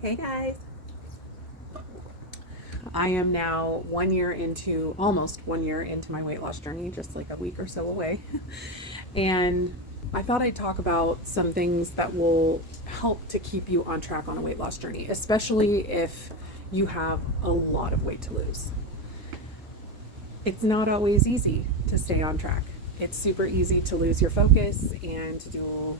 Hey guys. I am now almost 1 year into my weight loss journey, just like a week or so away. And I thought I'd talk about some things that will help to keep you on track on a weight loss journey, especially if you have a lot of weight to lose. It's not always easy to stay on track. It's super easy to lose your focus and to do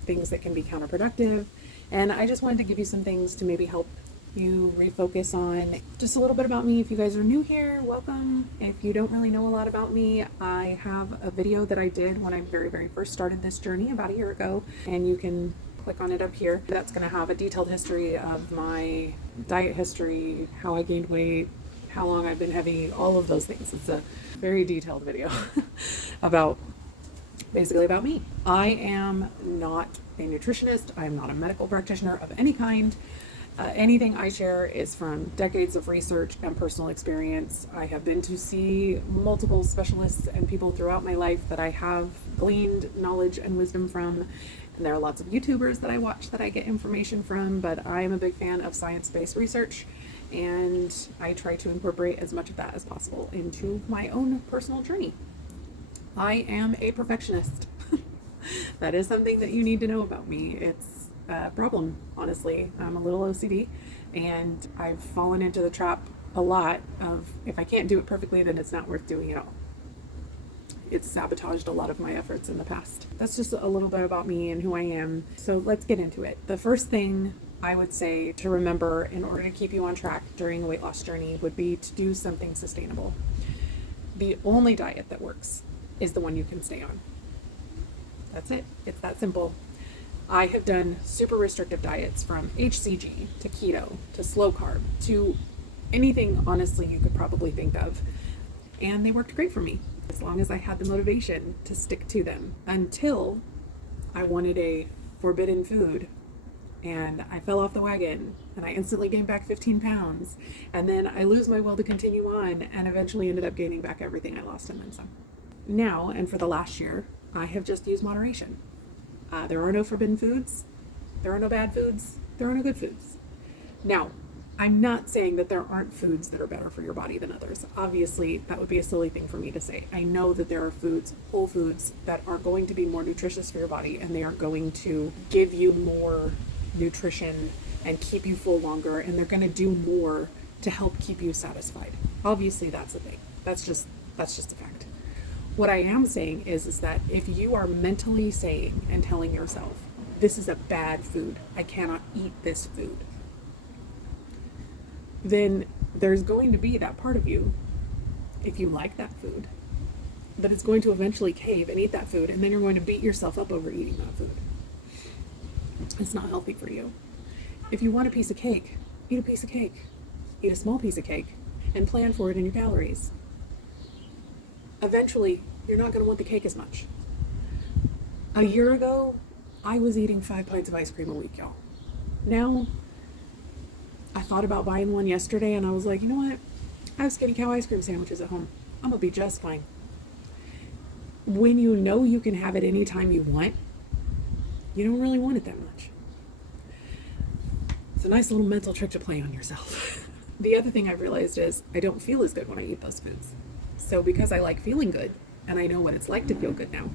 things that can be counterproductive. And I just wanted to give you some things to maybe help you refocus on. Just a little bit about me. If you guys are new here, welcome. If you don't really know a lot about me, I have a video that I did when I very first started this journey about a year ago, and you can click on it up here. That's going to have a detailed history of my diet history, how I gained weight, how long I've been heavy, all of those things. It's a very detailed video basically about me. I am not a nutritionist. I am not a medical practitioner of any kind. Anything I share is from decades of research and personal experience. I have been to see multiple specialists and people throughout my life that I have gleaned knowledge and wisdom from. And there are lots of YouTubers that I watch that I get information from, but I am a big fan of science-based research, and I try to incorporate as much of that as possible into my own personal journey. I am a perfectionist. That is something that you need to know about me. It's a problem, honestly. I'm a little OCD, and I've fallen into the trap a lot of, if I can't do it perfectly, then it's not worth doing at all. It's sabotaged a lot of my efforts in the past. That's just a little bit about me and who I am. So let's get into it. The first thing I would say to remember in order to keep you on track during a weight loss journey would be to do something sustainable. The only diet that works is the one you can stay on. That's it. It's that simple. I have done super restrictive diets, from HCG to keto to slow carb to anything, honestly, you could probably think of. And they worked great for me as long as I had the motivation to stick to them, until I wanted a forbidden food and I fell off the wagon and I instantly gained back 15 pounds. And then I lose my will to continue on and eventually ended up gaining back everything I lost and then some. Now, and for the last year, I have just used moderation. There are no forbidden foods. There are no bad foods. There are no good foods. Now, I'm not saying that there aren't foods that are better for your body than others. Obviously, that would be a silly thing for me to say. I know that there are foods, whole foods, that are going to be more nutritious for your body, and they are going to give you more nutrition and keep you full longer, and they're going to do more to help keep you satisfied. Obviously, that's a thing. That's just a fact. What I am saying is that if you are mentally saying and telling yourself, this is a bad food, I cannot eat this food, then there's going to be that part of you, if you like that food, that it's going to eventually cave and eat that food, and then you're going to beat yourself up over eating that food. It's not healthy for you. If you want a piece of cake, eat a piece of cake. Eat a small piece of cake and plan for it in your calories. Eventually, you're not going to want the cake as much. A year ago, I was eating 5 pints of ice cream a week, y'all. Now, I thought about buying one yesterday, and I was like, you know what? I have Skinny Cow ice cream sandwiches at home. I'm going to be just fine. When you know you can have it anytime you want, you don't really want it that much. It's a nice little mental trick to play on yourself. The other thing I realized is I don't feel as good when I eat those foods. So because I like feeling good, and I know what it's like to feel good now,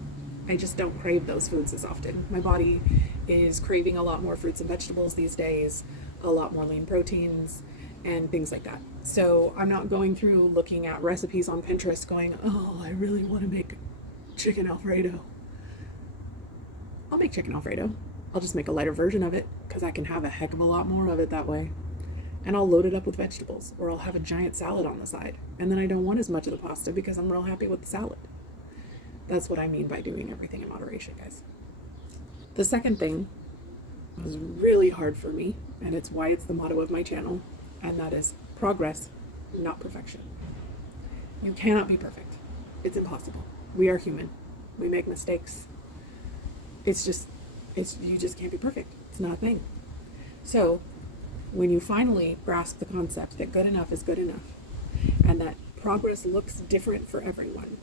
I just don't crave those foods as often. My body is craving a lot more fruits and vegetables these days, a lot more lean proteins, and things like that. So I'm not going through looking at recipes on Pinterest going, oh, I really want to make chicken Alfredo. I'll make chicken Alfredo. I'll just make a lighter version of it because I can have a heck of a lot more of it that way. And I'll load it up with vegetables, or I'll have a giant salad on the side. And then I don't want as much of the pasta because I'm real happy with the salad. That's what I mean by doing everything in moderation, guys. The second thing was really hard for me, and it's why it's the motto of my channel, and that is progress, not perfection. You cannot be perfect. It's impossible. We are human. We make mistakes. You just can't be perfect. It's not a thing. So when you finally grasp the concept that good enough is good enough, and that progress looks different for everyone,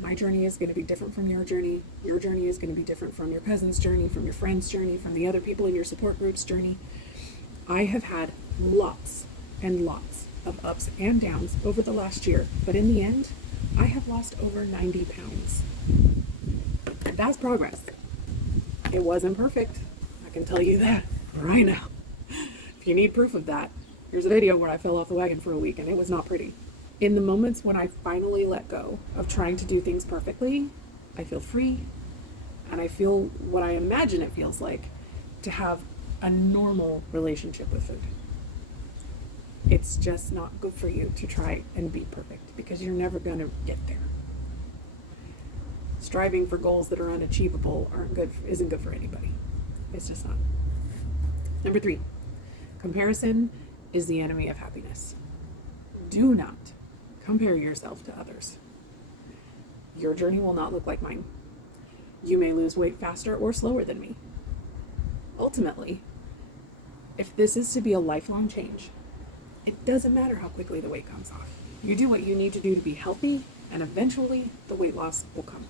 my journey is going to be different from your journey journey is going to be different from your cousin's journey, from your friend's journey, from the other people in your support group's journey. I have had lots and lots of ups and downs over the last year, but in the end, I have lost over 90 pounds. That's progress. It wasn't perfect. I can tell you that right now. If you need proof of that, here's a video where I fell off the wagon for a week and it was not pretty. In the moments when I finally let go of trying to do things perfectly, I feel free, and I feel what I imagine it feels like to have a normal relationship with food. It's just not good for you to try and be perfect because you're never going to get there. Striving for goals that are unachievable isn't good for anybody. It's just not. Number 3, comparison is the enemy of happiness. Do not compare yourself to others. Your journey will not look like mine. You may lose weight faster or slower than me. Ultimately, if this is to be a lifelong change, it doesn't matter how quickly the weight comes off. You do what you need to do to be healthy, and eventually the weight loss will come.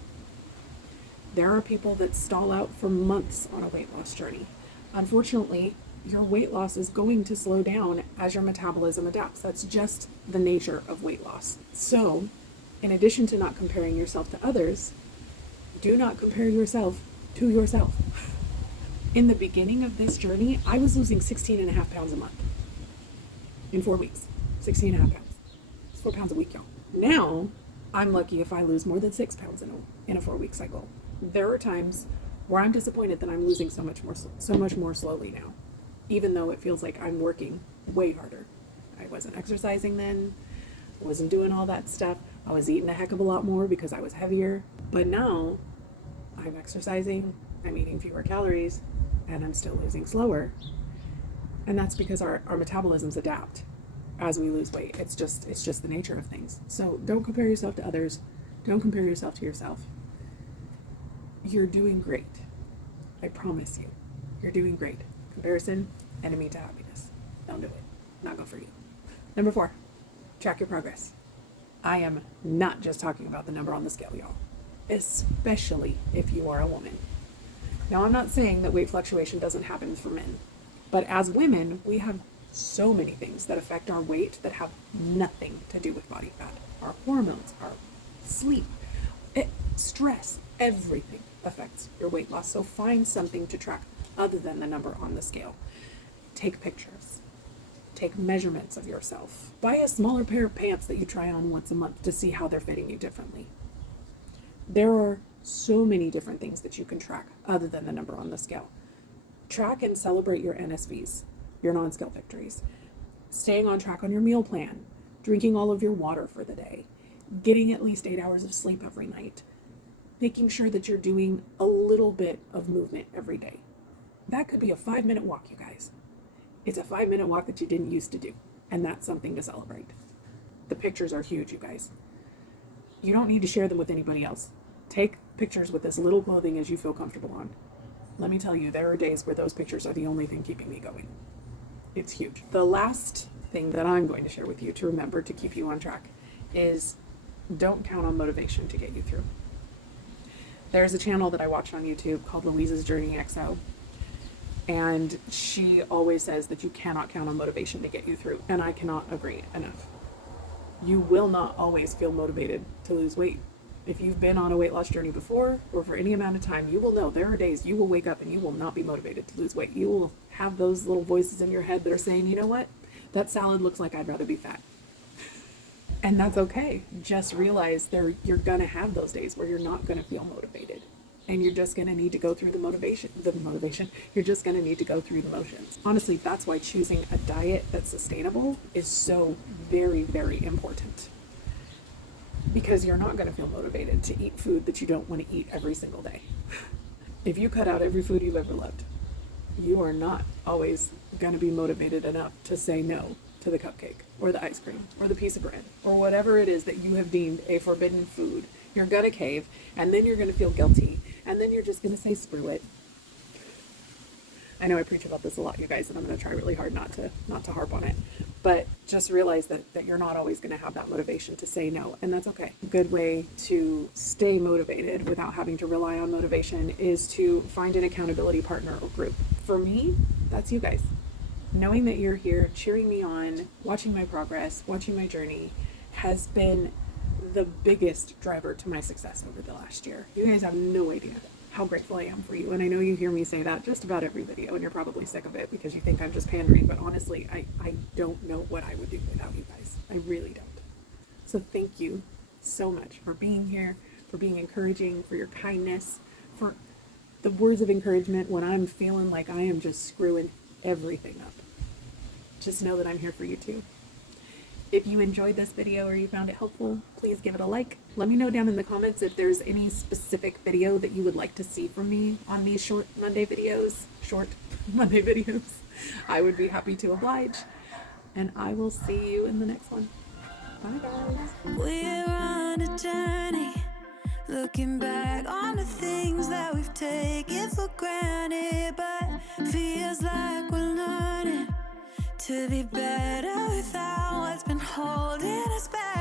There are people that stall out for months on a weight loss journey. Unfortunately, your weight loss is going to slow down as your metabolism adapts. That's just the nature of weight loss. So, in addition to not comparing yourself to others, do not compare yourself to yourself. In the beginning of this journey, I was losing 16.5 pounds a month. In 4 weeks, 16.5 pounds. It's 4 pounds a week, y'all. Now, I'm lucky if I lose more than 6 pounds in a 4-week cycle. There are times where I'm disappointed that I'm losing so much more slowly now, even though it feels like I'm working way harder. I wasn't exercising then. I wasn't doing all that stuff. I was eating a heck of a lot more because I was heavier. But now, I'm exercising, I'm eating fewer calories, and I'm still losing slower. And that's because our metabolisms adapt as we lose weight. It's just the nature of things. So don't compare yourself to others. Don't compare yourself to yourself. You're doing great. I promise you. You're doing great. Comparison, enemy to happiness. Don't do it. Not good for you. Number 4, track your progress. I am not just talking about the number on the scale, y'all. Especially if you are a woman. Now, I'm not saying that weight fluctuation doesn't happen for men. But as women, we have so many things that affect our weight that have nothing to do with body fat. Our hormones, our sleep, stress, everything affects your weight loss. So find something to track other than the number on the scale. Take pictures. Take measurements of yourself. Buy a smaller pair of pants that you try on once a month to see how they're fitting you differently. There are so many different things that you can track other than the number on the scale. Track and celebrate your NSVs, your non-scale victories. Staying on track on your meal plan, drinking all of your water for the day, getting at least 8 hours of sleep every night, making sure that you're doing a little bit of movement every day. That could be a 5-minute walk, you guys. It's a 5-minute walk that you didn't used to do, and that's something to celebrate. The pictures are huge, you guys. You don't need to share them with anybody else. Take pictures with as little clothing as you feel comfortable on. Let me tell you, there are days where those pictures are the only thing keeping me going. It's huge. The last thing that I'm going to share with you to remember to keep you on track is don't count on motivation to get you through. There's a channel that I watch on YouTube called Louise's Journey XO. And she always says that you cannot count on motivation to get you through. And I cannot agree enough. You will not always feel motivated to lose weight. If you've been on a weight loss journey before, or for any amount of time, you will know there are days you will wake up and you will not be motivated to lose weight. You will have those little voices in your head that are saying, you know what? That salad looks like I'd rather be fat. And that's okay. Just realize you're going to have those days where you're not going to feel motivated. And you're just going to need to go through the motivation. You're just going to need to go through the motions. Honestly, that's why choosing a diet that's sustainable is so very, very important. Because you're not going to feel motivated to eat food that you don't want to eat every single day. If you cut out every food you've ever loved, you are not always going to be motivated enough to say no to the cupcake or the ice cream or the piece of bread or whatever it is that you have deemed a forbidden food. You're going to cave, and then you're going to feel guilty, and then you're just going to say screw it. I know I preach about this a lot, you guys, and I'm going to try really hard not to harp on it. But just realize that you're not always going to have that motivation to say no, and that's okay. A good way to stay motivated without having to rely on motivation is to find an accountability partner or group. For me, that's you guys. knowing that you're here cheering me on, watching my progress, watching my journey has been the biggest driver to my success over the last year. You guys have no idea how grateful I am for you. And I know you hear me say that just about every video, and you're probably sick of it because you think I'm just pandering, but honestly, I don't know what I would do without you guys. I really don't. So thank you so much for being here, for being encouraging, for your kindness, for the words of encouragement when I'm feeling like I am just screwing everything up. Just know that I'm here for you too. If you enjoyed this video or you found it helpful, please give it a like. Let me know down in the comments if there's any specific video that you would like to see from me on these short Monday videos. I would be happy to oblige. And I will see you in the next one. Bye guys. We're on a journey, looking back on the things that we've taken for granted, but feels like we're learning to be better without what's been holding us back.